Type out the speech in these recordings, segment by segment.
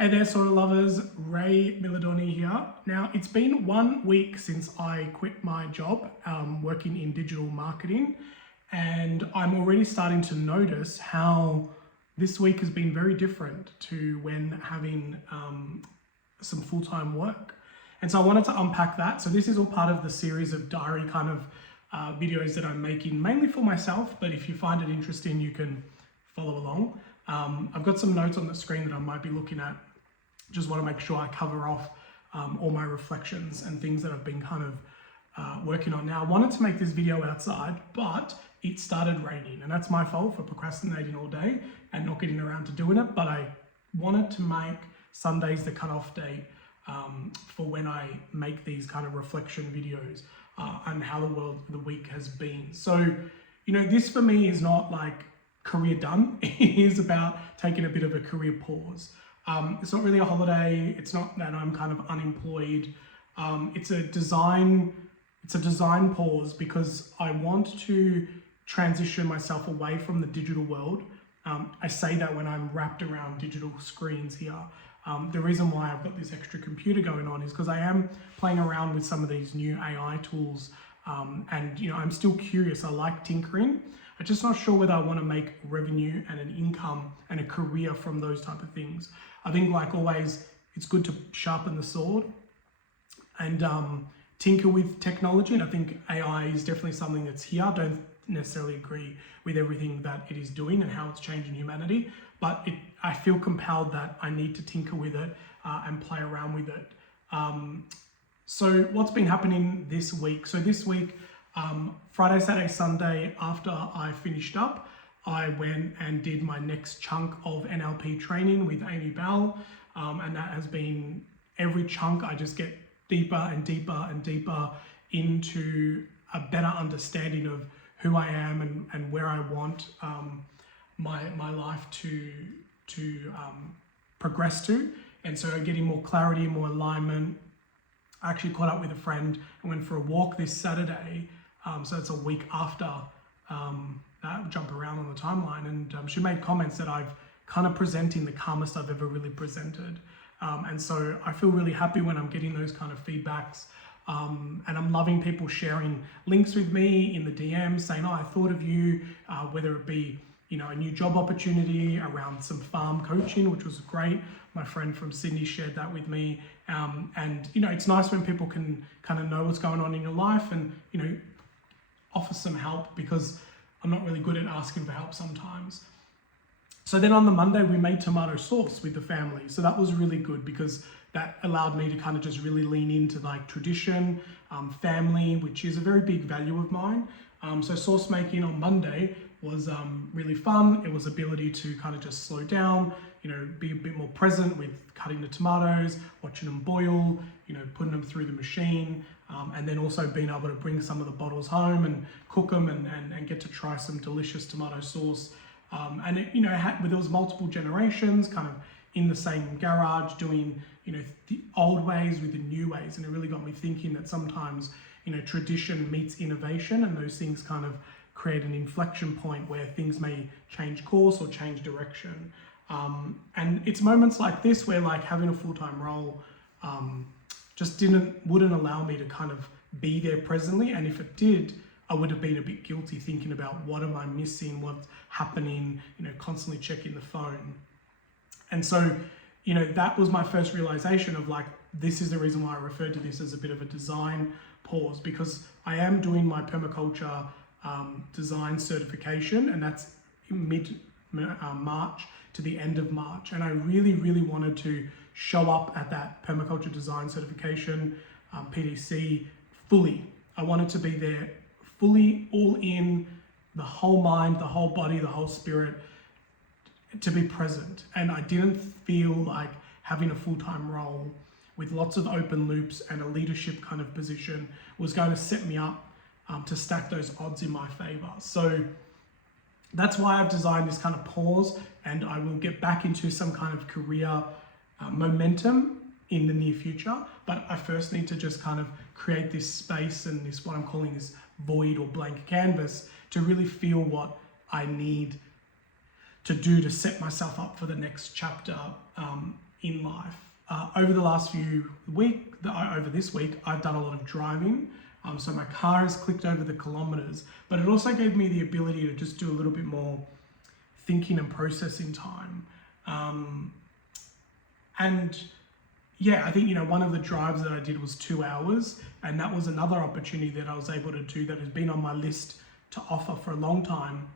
Hey there, soil lovers, Ray Milladoni here. Now, it's been 1 week since I quit my job working in digital marketing, and I'm already starting to notice how this week has been very different to when having some full-time work. And so I wanted to unpack that. So this is all part of the series of diary kind of videos that I'm making, mainly for myself, but if you find it interesting, you can follow along. I've got some notes on the screen that I might be looking at. Just want to make sure I cover off all my reflections and things that I've been kind of working on. Now, I wanted to make this video outside, but it started raining, and that's my fault for procrastinating all day and not getting around to doing it. But I wanted to make Sundays the cutoff date for when I make these kind of reflection videos on how the week has been. So, you know, this for me is not like career done. It is about taking a bit of a career pause. It's not really a holiday. It's not that I'm kind of unemployed. It's a design pause because I want to transition myself away from the digital world. I say that when I'm wrapped around digital screens here. The reason why I've got this extra computer going on is because I am playing around with some of these new AI tools, and you know, I'm still curious. I like tinkering. I'm just not sure whether I want to make revenue and an income and a career from those type of things. I think, like always, it's good to sharpen the sword and tinker with technology. And I think AI is definitely something that's here. I don't necessarily agree with everything that it is doing and how it's changing humanity, but I feel compelled that I need to tinker with it and play around with it. So what's been happening this week? So this week, Friday, Saturday, Sunday, after I finished up, I went and did my next chunk of NLP training with Amy Bell, and that has been every chunk. I just get deeper and deeper and deeper into a better understanding of who I am and where I want my life to progress to. And so getting more clarity, more alignment. I actually caught up with a friend and went for a walk this Saturday. So it's a week after that, jump around on the timeline. And she made comments that I've kind of presenting the calmest I've ever really presented. And so I feel really happy when I'm getting those kind of feedbacks. And I'm loving people sharing links with me in the DMs saying, oh, I thought of you, whether it be, you know, a new job opportunity around some farm coaching, which was great. My friend from Sydney shared that with me. And, you know, it's nice when people can kind of know what's going on in your life and, you know, offer some help, because I'm not really good at asking for help sometimes. So then on the Monday, we made tomato sauce with the family. So that was really good because that allowed me to kind of just really lean into like tradition, family, which is a very big value of mine. So sauce making on Monday was really fun. It was ability to kind of just slow down, you know, be a bit more present with cutting the tomatoes, watching them boil, you know, putting them through the machine, and then also being able to bring some of the bottles home and cook them and get to try some delicious tomato sauce. And it, you know, there was multiple generations kind of in the same garage doing, you know, the old ways with the new ways. And it really got me thinking that sometimes, you know, tradition meets innovation, and those things kind of create an inflection point where things may change course or change direction. And it's moments like this where like having a full-time role just wouldn't allow me to kind of be there presently. And if it did, I would have been a bit guilty thinking about what am I missing, what's happening, you know, constantly checking the phone. And so, you know, that was my first realization of like, this is the reason why I referred to this as a bit of a design pause, because I am doing my permaculture design certification, and that's mid-March to the end of March. And I really, really wanted to show up at that permaculture design certification, PDC, fully. I wanted to be there fully, all in, the whole mind, the whole body, the whole spirit, to be present. And I didn't feel like having a full-time role with lots of open loops and a leadership kind of position was going to set me up to stack those odds in my favor. So that's why I've designed this kind of pause, and I will get back into some kind of career momentum in the near future. But I first need to just kind of create this space and this, what I'm calling this void or blank canvas, to really feel what I need to do to set myself up for the next chapter in life. Over this week, I've done a lot of driving. So my car has clicked over the kilometers, but it also gave me the ability to just do a little bit more thinking and processing time. And yeah, I think, one of the drives that I did was 2 hours, and that was another opportunity that I was able to do that has been on my list to offer for a long time.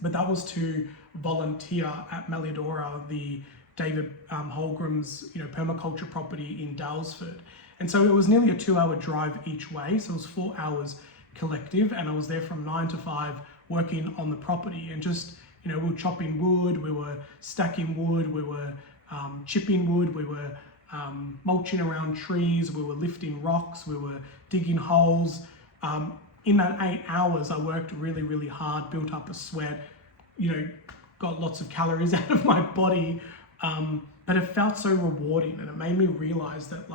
But that was to volunteer at Malidora, the David Holgram's permaculture property in Dalesford. And so it was nearly a 2-hour drive each way. So it was 4 hours collective, and I was there from 9 to 5 working on the property, and just, we were chopping wood, we were stacking wood, we were chipping wood, we were mulching around trees, we were lifting rocks, we were digging holes. In that 8 hours, I worked really, really hard, built up a sweat, got lots of calories out of my body. But it felt so rewarding, and it made me realize that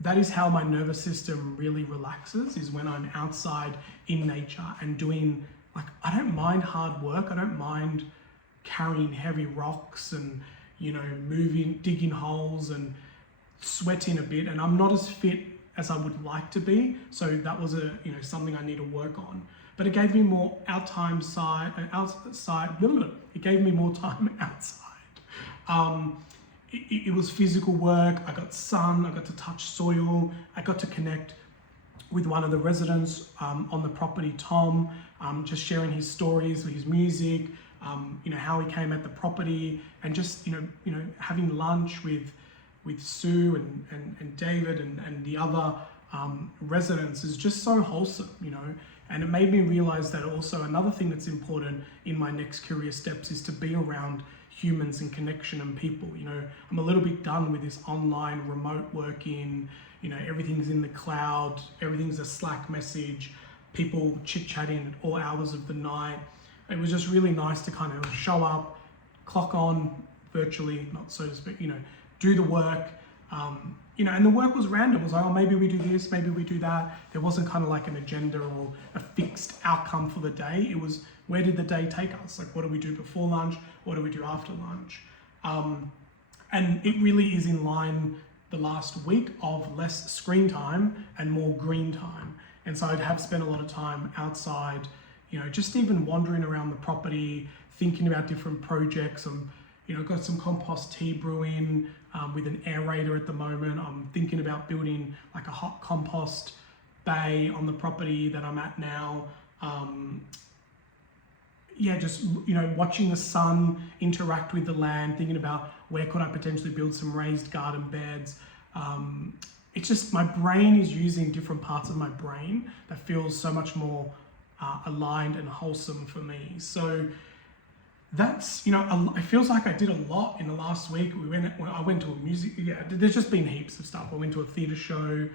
that is how my nervous system really relaxes, is when I'm outside in nature and doing, I don't mind hard work. I don't mind carrying heavy rocks and, digging holes and sweating a bit. And I'm not as fit as I would like to be. So that was something I need to work on. But it gave me more outside. It gave me more time outside. It was physical work. I got sun, I got to touch soil, I got to connect with one of the residents on the property, Tom, just sharing his stories, his music, how he came at the property, and just having lunch with Sue and David and the other residents is just so wholesome, and it made me realize that also another thing that's important in my next career steps is to be around humans and connection and people. I'm a little bit done with this online remote working, everything's in the cloud, everything's a Slack message, people chit-chatting at all hours of the night. It was just really nice to kind of show up, clock on virtually, not so to speak, do the work, and the work was random. It was like, oh, maybe we do this, maybe we do that. There wasn't kind of like an agenda or a fixed outcome for the day. It was, where did the day take us? What do we do before lunch? What do we do after lunch? And it really is in line the last week of less screen time and more green time. And so I'd have spent a lot of time outside, just even wandering around the property, thinking about different projects. I've got some compost tea brewing with an aerator at the moment. I'm thinking about building a hot compost bay on the property that I'm at now. Just watching the sun interact with the land, thinking about where could I potentially build some raised garden beds. It's just, my brain is using different parts of my brain that feels so much more aligned and wholesome for me. So that's, it feels like I did a lot in the last week. I went to a music, there's just been heaps of stuff. I went to a theatre show.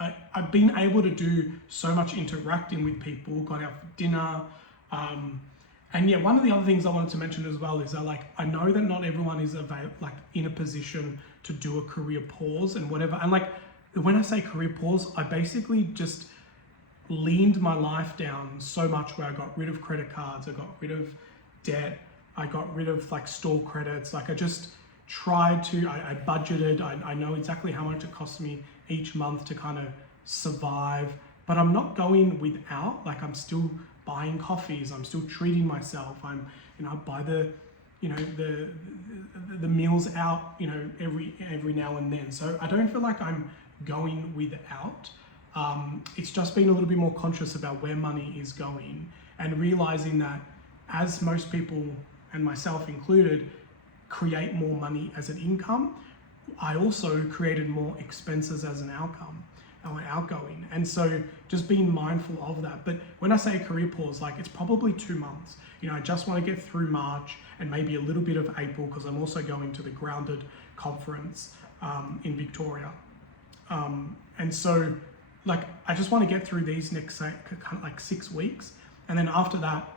I've been able to do so much interacting with people, gone out for dinner. One of the other things I wanted to mention as well is that I know that not everyone is in a position to do a career pause and whatever. And when I say career pause, I basically just leaned my life down so much where I got rid of credit cards, I got rid of debt, I got rid of store credits. I just tried to, I budgeted, I know exactly how much it costs me each month to kind of survive, but I'm not going without. I'm still buying coffees, I'm still treating myself, I buy the meals out, every now and then. So I don't feel like I'm going without. It's just being a little bit more conscious about where money is going, and realizing that as most people, and myself included, create more money as an income, I also created more expenses as an outcome, or outgoing. And so just being mindful of that. But when I say career pause, it's probably 2 months. I just want to get through March and maybe a little bit of April, because I'm also going to the Grounded conference in Victoria. And so I just want to get through these next 6 weeks. And then after that,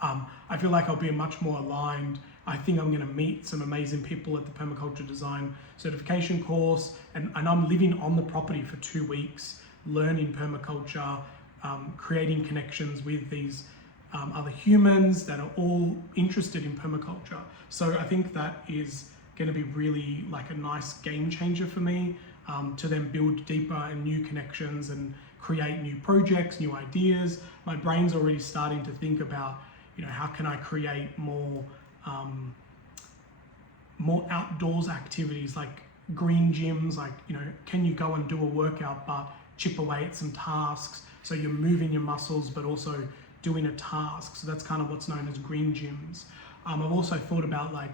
I feel like I'll be much more aligned. I think I'm going to meet some amazing people at the permaculture design certification course. And I'm living on the property for 2 weeks, learning permaculture, creating connections with these other humans that are all interested in permaculture. So I think that is going to be really like a nice game changer for me, to then build deeper and new connections and create new projects, new ideas. My brain's already starting to think about, how can I create more outdoors activities, like green gyms, like, can you go and do a workout but chip away at some tasks, so you're moving your muscles but also doing a task. So that's kind of what's known as green gyms. I've also thought about, like,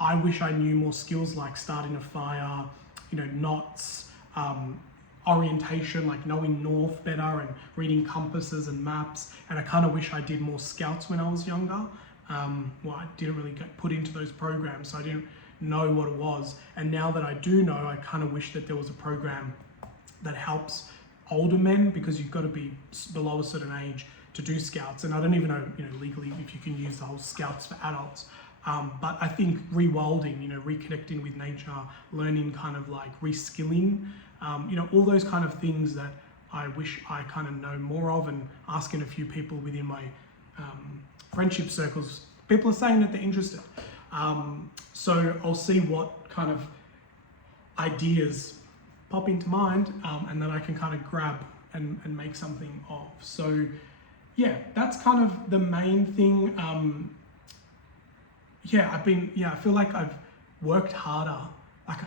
I wish I knew more skills like starting a fire, knots, orientation, like knowing north better and reading compasses and maps. And I kind of wish I did more scouts when I was younger. Well, I didn't really get put into those programs, so I didn't know what it was. And now that I do know, I kind of wish that there was a program that helps older men, because you've got to be below a certain age to do scouts. And I don't even know, legally if you can use the whole scouts for adults. But I think rewilding, reconnecting with nature, learning kind of like reskilling, all those kind of things that I wish I kind of know more of, and asking a few people within my friendship circles, people are saying that they're interested. So I'll see what kind of ideas pop into mind, and then I can kind of grab and make something of. So yeah, that's kind of the main thing. I feel like I've worked harder. Like,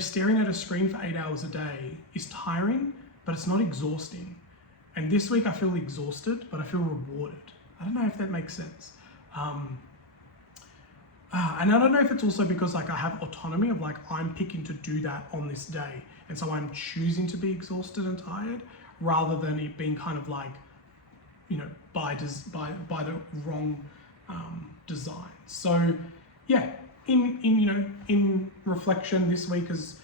staring at a screen for 8 hours a day is tiring, but it's not exhausting. And this week I feel exhausted, but I feel rewarded. I don't know if that makes sense. And I don't know if it's also because, like, I have autonomy of, like, I'm picking to do that on this day. And so I'm choosing to be exhausted and tired, rather than it being kind of like, by the wrong design. So yeah, in reflection, this week is,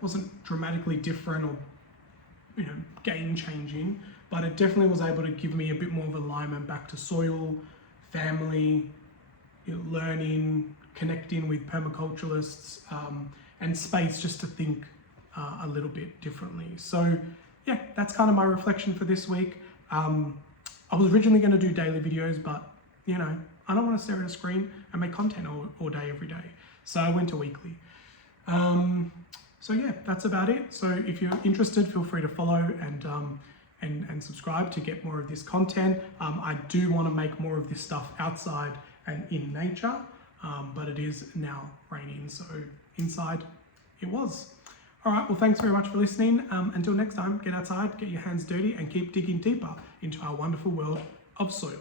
wasn't dramatically different or, game changing, but it definitely was able to give me a bit more of alignment back to soil, family, learning, connecting with permaculturalists, and space, just to think a little bit differently. So yeah, that's kind of my reflection for this week. I was originally going to do daily videos, but I don't want to stare at a screen and make content all day, every day. So I went to weekly. So yeah, that's about it. So if you're interested, feel free to follow and subscribe to get more of this content. I do want to make more of this stuff outside and in nature, but it is now raining, so inside it was. All right, well, thanks very much for listening. Until next time, get outside, get your hands dirty, and keep digging deeper into our wonderful world of soil.